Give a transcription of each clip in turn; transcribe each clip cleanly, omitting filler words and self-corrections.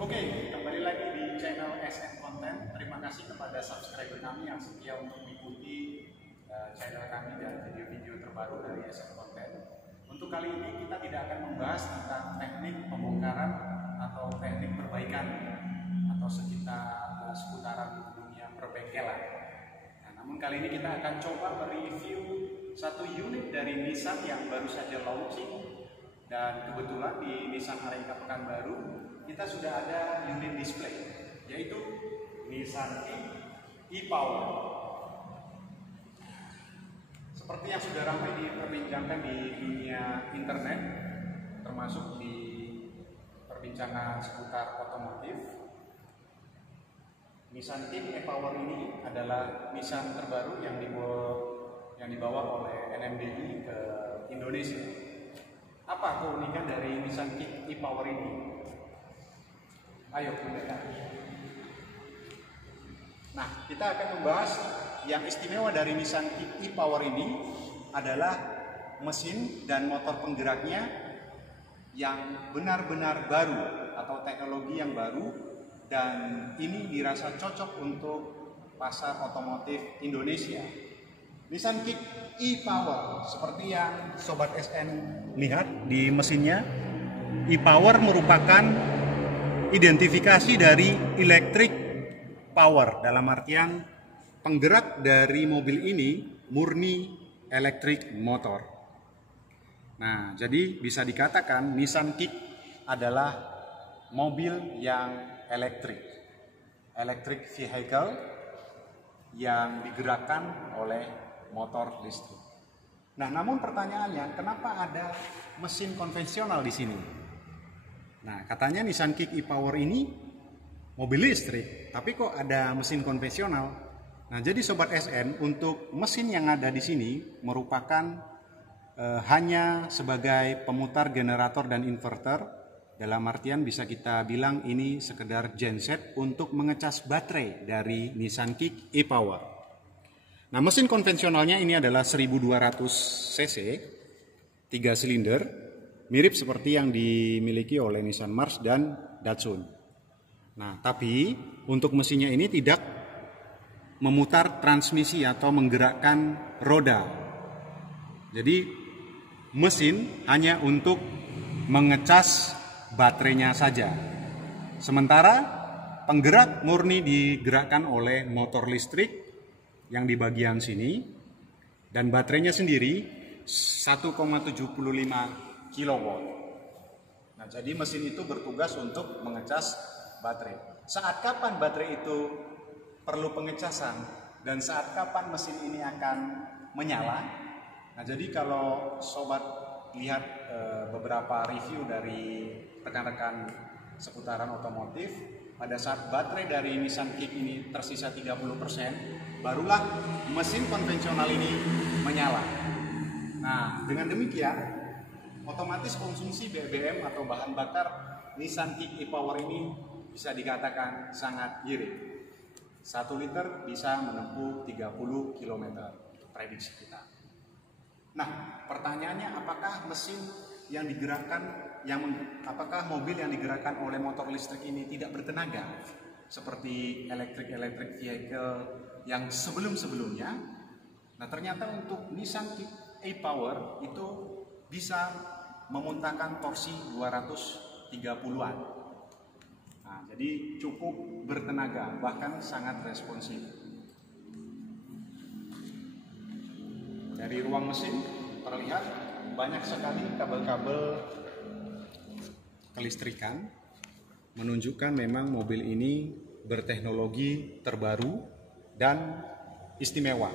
Oke, kembali lagi di channel SN Content. Terima kasih kepada subscriber kami yang setia untuk mengikuti channel kami dan video-video terbaru dari SN Content. Untuk kali ini kita tidak akan membahas tentang teknik pembongkaran atau teknik perbaikan atau seputaran dunia perbengkelan. Nah, namun kali ini kita akan coba mereview satu unit dari Nissan yang baru saja launching, dan kebetulan di Nissan Areca Pekanbaru kita sudah ada unit display, yaitu Nissan Kick e-Power. Seperti yang sudah ramai diperbincangkan di dunia internet, termasuk di perbincangan seputar otomotif, Nissan Kick e-Power ini adalah Nissan terbaru yang dibawa oleh NMDI ke Indonesia. Apa keunikan dari Nissan Kick e-Power ini? Ayo kita. Nah, kita akan membahas yang istimewa dari Nissan Kick e-Power ini adalah mesin dan motor penggeraknya yang benar-benar baru atau teknologi yang baru, dan ini dirasa cocok untuk pasar otomotif Indonesia. Nissan Kick e-Power seperti yang Sobat SN lihat di mesinnya, e-Power merupakan identifikasi dari electric power, dalam artian penggerak dari mobil ini murni electric motor. Nah, jadi bisa dikatakan Nissan Kick adalah mobil yang electric vehicle yang digerakkan oleh motor listrik. Nah, namun pertanyaannya, kenapa ada mesin konvensional di sini? Nah, katanya Nissan Kick e-Power ini mobil listrik, tapi kok ada mesin konvensional? Nah, jadi Sobat SN, untuk mesin yang ada di sini merupakan hanya sebagai pemutar generator dan inverter. Dalam artian bisa kita bilang ini sekedar genset untuk mengecas baterai dari Nissan Kick e-Power. Nah, mesin konvensionalnya ini adalah 1200 cc, 3 silinder, mirip seperti yang dimiliki oleh Nissan March dan Datsun. Nah, tapi untuk mesinnya ini tidak memutar transmisi atau menggerakkan roda. Jadi mesin hanya untuk mengecas baterainya saja. Sementara penggerak murni digerakkan oleh motor listrik yang di bagian sini, dan baterainya sendiri 1,75 kilowatt. Nah, jadi mesin itu bertugas untuk mengecas baterai. Saat kapan baterai itu perlu pengecasan dan saat kapan mesin ini akan menyala? Nah, jadi kalau sobat lihat beberapa review dari rekan-rekan seputaran otomotif, pada saat baterai dari Nissan Kick ini tersisa 30%, barulah mesin konvensional ini menyala. Nah, dengan demikian otomatis konsumsi BBM atau bahan bakar Nissan Kick e-Power ini bisa dikatakan sangat irit. 1 liter bisa menempuh 30 km prediksi kita. Nah, pertanyaannya, apakah mesin yang digerakkan, apakah mobil yang digerakkan oleh motor listrik ini tidak bertenaga seperti electric vehicle yang sebelum-sebelumnya? Nah, ternyata untuk Nissan Kick e-Power itu bisa memuntahkan torsi 230-an. Nah, jadi cukup bertenaga, bahkan sangat responsif. Dari ruang mesin terlihat banyak sekali kabel-kabel kelistrikan, menunjukkan memang mobil ini berteknologi terbaru dan istimewa.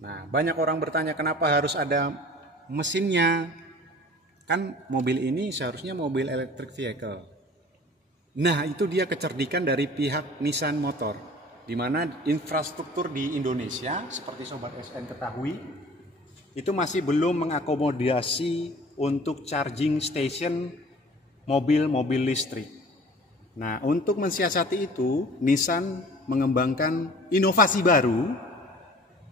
Nah, banyak orang bertanya kenapa harus ada mesinnya, kan mobil ini seharusnya mobil electric vehicle. Nah, itu dia kecerdikan dari pihak Nissan Motor, di mana infrastruktur di Indonesia seperti Sobat SN ketahui itu masih belum mengakomodasi untuk charging station mobil-mobil listrik. Nah, untuk mensiasati itu, Nissan mengembangkan inovasi baru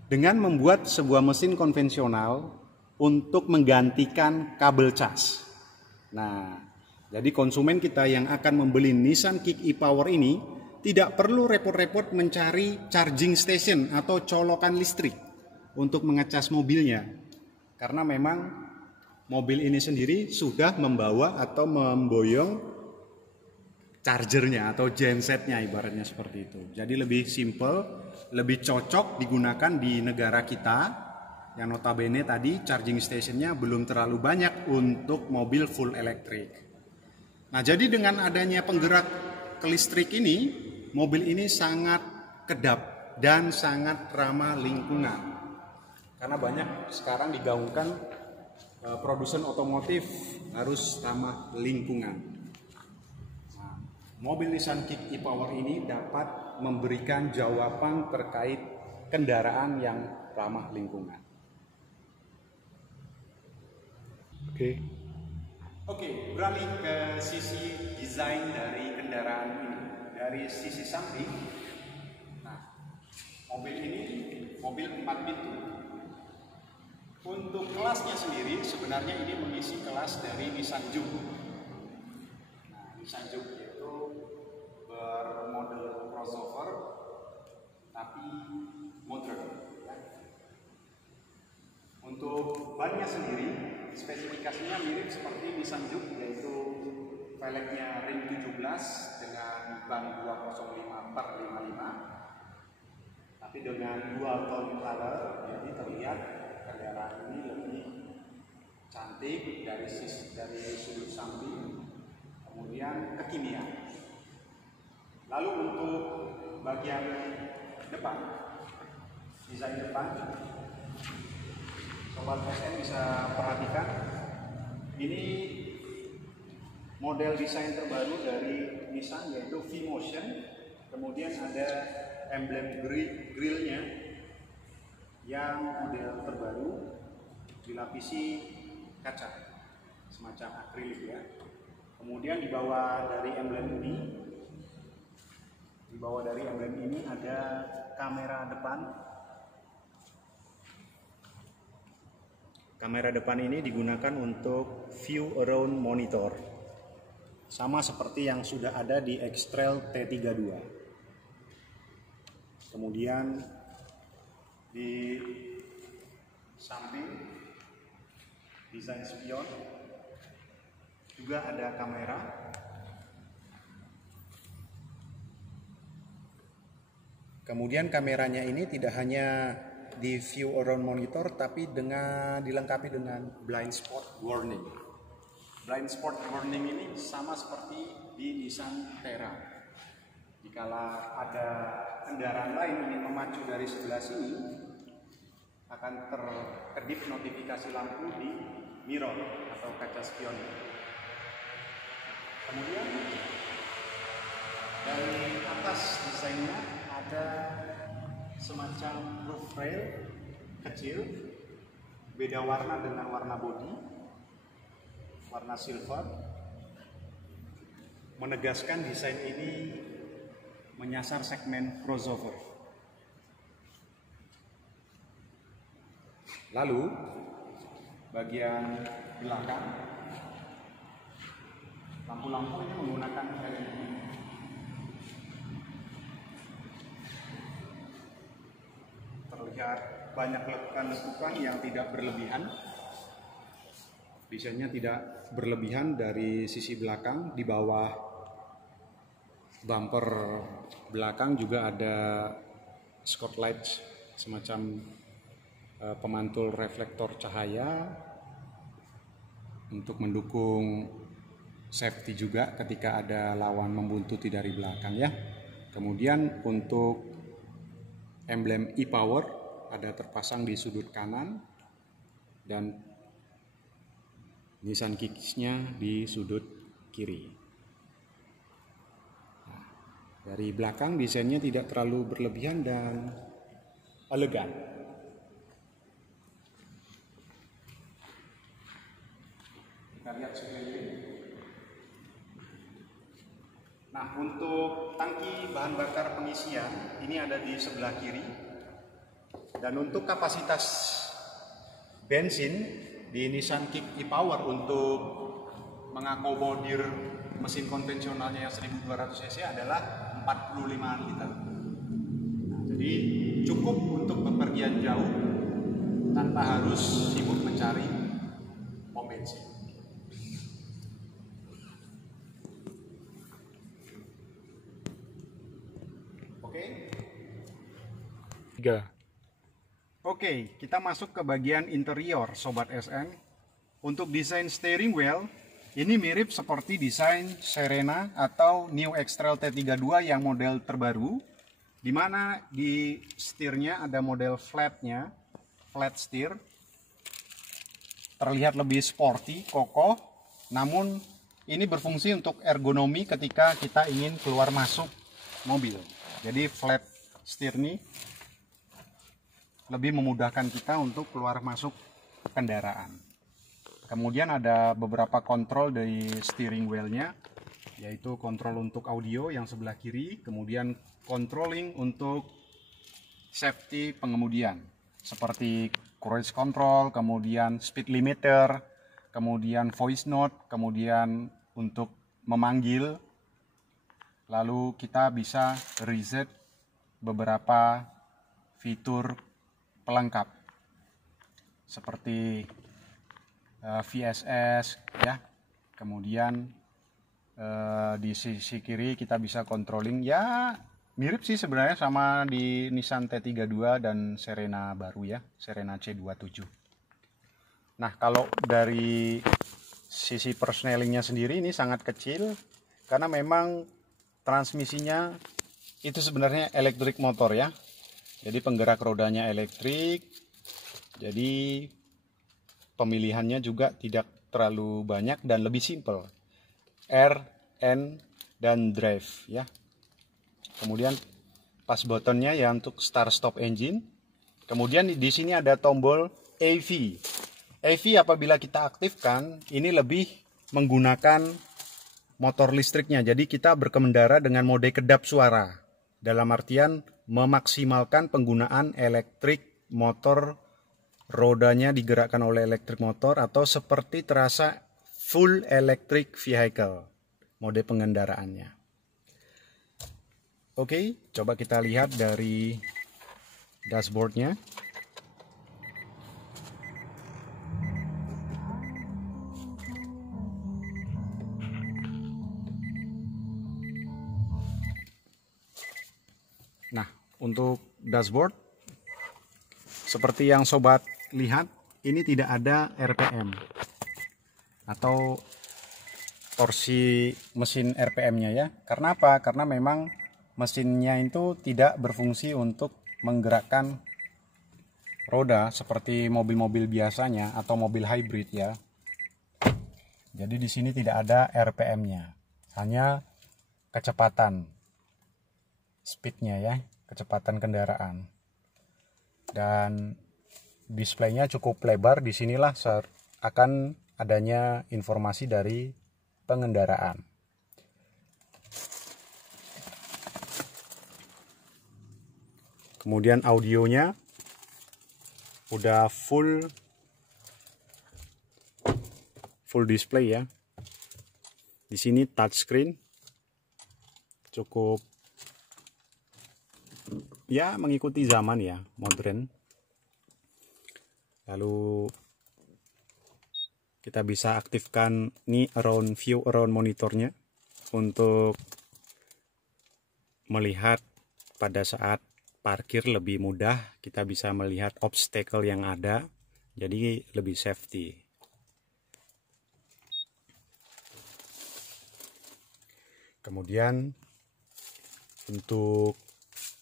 dengan membuat sebuah mesin konvensional untuk menggantikan kabel cas. Nah, Jadi konsumen kita yang akan membeli Nissan Kick e-Power ini tidak perlu repot-repot mencari charging station atau colokan listrik untuk mengecas mobilnya. Karena memang mobil ini sendiri sudah membawa atau memboyong chargernya atau gensetnya, ibaratnya seperti itu. Jadi lebih simple, lebih cocok digunakan di negara kita yang notabene tadi charging stationnya belum terlalu banyak untuk mobil full elektrik. Nah, jadi dengan adanya penggerak ke listrik ini, mobil ini sangat kedap dan sangat ramah lingkungan. Karena banyak sekarang digaungkan produsen otomotif harus ramah lingkungan. Nah, mobil Nissan Kick e-Power ini dapat memberikan jawaban terkait kendaraan yang ramah lingkungan. Oke, beralih ke sisi desain dari kendaraan ini. Dari sisi samping, nah, mobil ini mobil 4 pintu. Untuk kelasnya sendiri, sebenarnya ini mengisi kelas dari Nissan Juke. Nah, Nissan Juke itu bermodel crossover, tapi modern. Untuk bannya sendiri, spesifikasinya mirip seperti Nissan Juke, yaitu velgnya ring 17 dengan ban 205/55, tapi dengan dual tone color, jadi terlihat kendaraan ini lebih cantik dari sudut samping, kemudian kekinian. Lalu untuk bagian depan, desain depan, Sobat SN bisa perhatikan, ini model desain terbaru dari Nissan yaitu V-Motion. Kemudian ada emblem grillnya yang model terbaru dilapisi kaca semacam akrilik ya. Kemudian di bawah dari emblem ini ada kamera depan. Kamera depan ini digunakan untuk view around monitor, sama seperti yang sudah ada di X-Trail T32. Kemudian di samping desain spion juga ada kamera. Kemudian kameranya ini tidak hanya di view around monitor, tapi dilengkapi dengan blind spot warning. Blind spot warning ini sama seperti di Nissan Terra. Jikala ada kendaraan lain ingin memacu dari sebelah sini, akan terkedip notifikasi lampu di mirror atau kaca spion. Kemudian dari atas desainnya ada semacam roof rail kecil, beda warna dengan warna bodi, warna silver, menegaskan desain ini menyasar segmen crossover. Lalu bagian belakang, lampu-lampu ini menggunakan LED. Terlihat banyak lekukan-lekukan yang tidak berlebihan. Desainnya tidak berlebihan dari sisi belakang. Di bawah bumper belakang juga ada spotlight semacam pemantul reflektor cahaya untuk mendukung safety juga ketika ada lawan membuntuti dari belakang ya. Kemudian untuk emblem e-Power ada terpasang di sudut kanan dan Nissan Kick-nya di sudut kiri. Nah, dari belakang desainnya tidak terlalu berlebihan dan elegan. Kita lihat sekeliling. Nah, untuk tangki bahan bakar pengisian ini ada di sebelah kiri. Dan untuk kapasitas bensin di Nissan Kick e-Power untuk mengakomodir mesin konvensionalnya yang 1200 cc adalah 45 liter. Nah, jadi cukup untuk bepergian jauh tanpa harus sibuk mencari pom bensin. Oke. Oke, kita masuk ke bagian interior Sobat SN. Untuk desain steering wheel, ini mirip seperti desain Serena atau New X-Trail T32 yang model terbaru, di mana di setirnya ada model flatnya, flat steer. Terlihat lebih sporty, kokoh, namun ini berfungsi untuk ergonomi ketika kita ingin keluar masuk mobil. Jadi flat steer ini lebih memudahkan kita untuk keluar masuk kendaraan. Kemudian ada beberapa kontrol dari steering wheelnya, yaitu kontrol untuk audio yang sebelah kiri, kemudian controlling untuk safety pengemudian, seperti cruise control, kemudian speed limiter, kemudian voice note, kemudian untuk memanggil, lalu kita bisa reset beberapa fitur pelengkap, seperti VSS ya, kemudian di sisi kiri kita bisa controlling, ya mirip sih sebenarnya sama di Nissan T32 dan Serena baru ya, Serena C27. Nah, kalau dari sisi persnelingnya sendiri ini sangat kecil karena memang transmisinya itu sebenarnya elektrik motor ya, jadi penggerak rodanya elektrik, jadi pemilihannya juga tidak terlalu banyak dan lebih simple. R, N, dan drive ya. Kemudian pas buttonnya ya untuk start stop engine. Kemudian di sini ada tombol AV. AV apabila kita aktifkan ini lebih menggunakan motor listriknya. Jadi kita berkendara dengan mode kedap suara. Dalam artian memaksimalkan penggunaan elektrik motor, rodanya digerakkan oleh elektrik motor, atau seperti terasa full electric vehicle mode pengendaraannya. Oke, coba kita lihat dari dashboardnya. Nah, untuk dashboard seperti yang sobat lihat, ini tidak ada RPM atau torsi mesin RPM-nya ya. Karena apa? Karena memang mesinnya itu tidak berfungsi untuk menggerakkan roda seperti mobil-mobil biasanya atau mobil hybrid ya. Jadi di sini tidak ada RPM-nya, hanya kecepatan, speednya ya, kecepatan kendaraan. Dan displaynya cukup lebar. Disinilah akan adanya informasi dari pengendaraan. Kemudian audionya udah full display ya. Di sini touchscreen, cukup ya mengikuti zaman ya, modern. Lalu kita bisa aktifkan ini view around monitornya untuk melihat pada saat parkir lebih mudah, kita bisa melihat obstacle yang ada, jadi lebih safety. Kemudian untuk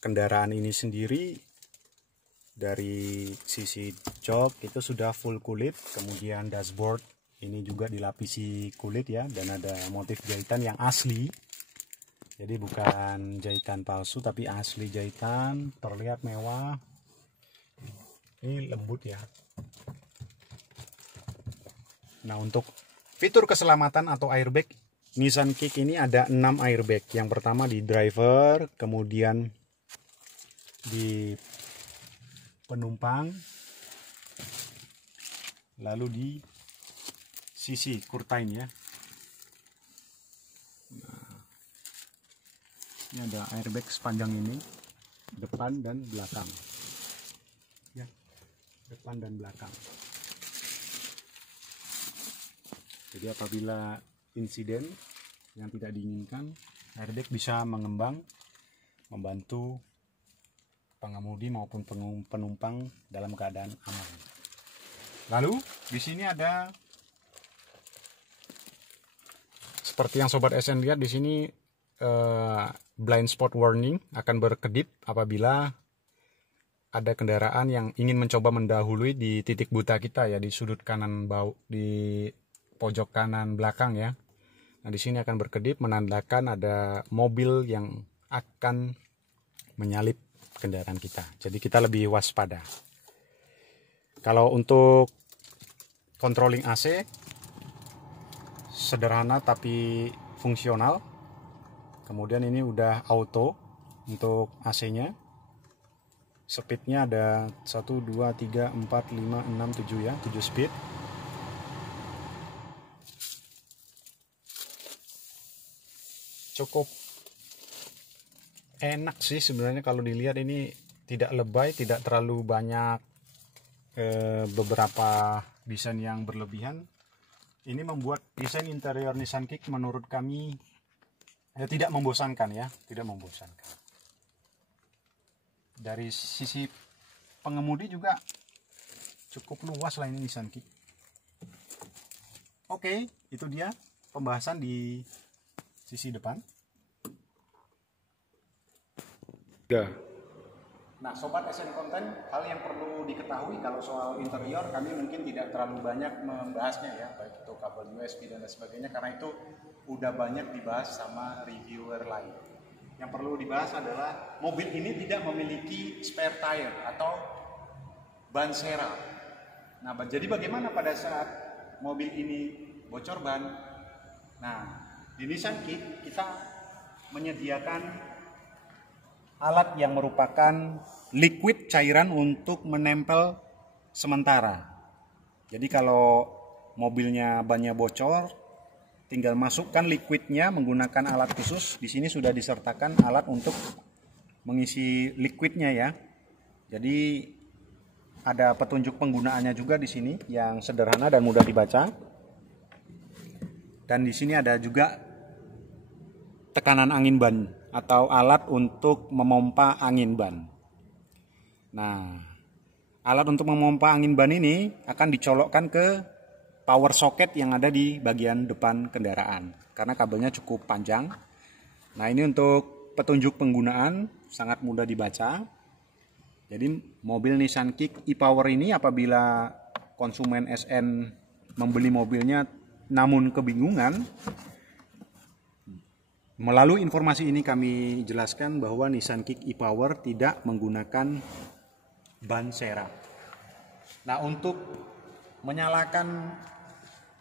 kendaraan ini sendiri, dari sisi jok itu sudah full kulit. Kemudian dashboard ini juga dilapisi kulit ya, dan ada motif jahitan yang asli, jadi bukan jahitan palsu tapi asli jahitan, terlihat mewah. Ini lembut ya. Nah, untuk fitur keselamatan atau airbag, Nissan Kick ini ada 6 airbag. Yang pertama di driver, kemudian di penumpang, lalu di sisi curtain ya, Ini ada airbag sepanjang ini, depan dan belakang. Ya, depan dan belakang. Jadi apabila insiden yang tidak diinginkan, airbag bisa mengembang, membantu pengemudi maupun penumpang dalam keadaan aman. Lalu di sini ada seperti yang Sobat SN lihat di sini, blind spot warning akan berkedip apabila ada kendaraan yang ingin mencoba mendahului di titik buta kita ya, di sudut kanan di pojok kanan belakang ya. Nah, di sini akan berkedip menandakan ada mobil yang akan menyalip kendaraan kita. Jadi kita lebih waspada. Kalau untuk controlling AC sederhana tapi fungsional. Kemudian ini udah auto untuk AC-nya. Speednya ada 1, 2, 3, 4, 5, 6, 7 ya, 7 speed. Cukup enak sih sebenarnya kalau dilihat, ini tidak lebay, tidak terlalu banyak beberapa desain yang berlebihan. Ini membuat desain interior Nissan Kick menurut kami tidak membosankan ya, tidak membosankan. Dari sisi pengemudi juga cukup luas lah ini Nissan Kick. Oke, itu dia pembahasan di sisi depan. Nah, Sobat SN Konten, hal yang perlu diketahui kalau soal interior kami mungkin tidak terlalu banyak membahasnya ya, baik itu kabel USB dan lain sebagainya, karena itu udah banyak dibahas sama reviewer lain. Yang perlu dibahas adalah mobil ini tidak memiliki spare tire atau ban serap. Nah, jadi bagaimana pada saat mobil ini bocor ban? Nah, di Nissan Kick kita menyediakan alat yang merupakan liquid cairan untuk menempel sementara. Jadi kalau mobilnya bannya bocor, tinggal masukkan liquidnya menggunakan alat khusus. Di sini sudah disertakan alat untuk mengisi liquidnya ya. Jadi ada petunjuk penggunaannya juga di sini yang sederhana dan mudah dibaca. Dan di sini ada juga tekanan angin ban atau alat untuk memompa angin ban. Nah, alat untuk memompa angin ban ini akan dicolokkan ke power socket yang ada di bagian depan kendaraan karena kabelnya cukup panjang. Nah, ini untuk petunjuk penggunaan sangat mudah dibaca. Jadi mobil Nissan Kick e-Power ini apabila konsumen SN membeli mobilnya namun kebingungan, melalui informasi ini kami jelaskan bahwa Nissan Kick e-Power tidak menggunakan ban serap. Nah, untuk menyalakan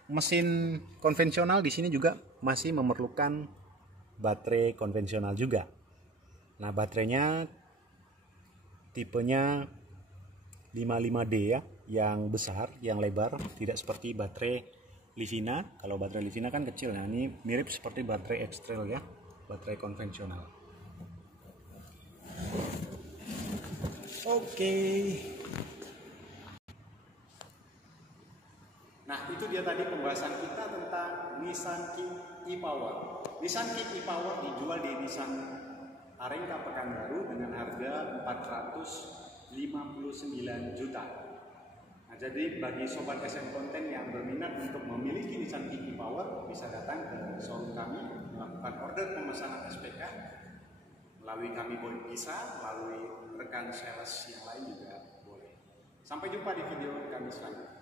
mesin konvensional di sini juga masih memerlukan baterai konvensional juga. Nah, baterainya tipenya 55D ya, yang besar, yang lebar, tidak seperti baterai Livina. Kalau baterai Livina kan kecil, nah ini mirip seperti baterai X-Trail ya, baterai konvensional. Oke. Nah, itu dia tadi pembahasan kita tentang Nissan Kick e-Power. Nissan Kick e-Power dijual di Nissan Arenca Pekanbaru dengan harga 459 juta. Nah, jadi bagi Sobat SN Konten yang berminat untuk memiliki Nissan Kick e-Power bisa datang ke showroom kami, melakukan order pemesanan SPK melalui kami bisa, melalui rekan sales yang lain juga boleh. Sampai jumpa di video kami selanjutnya.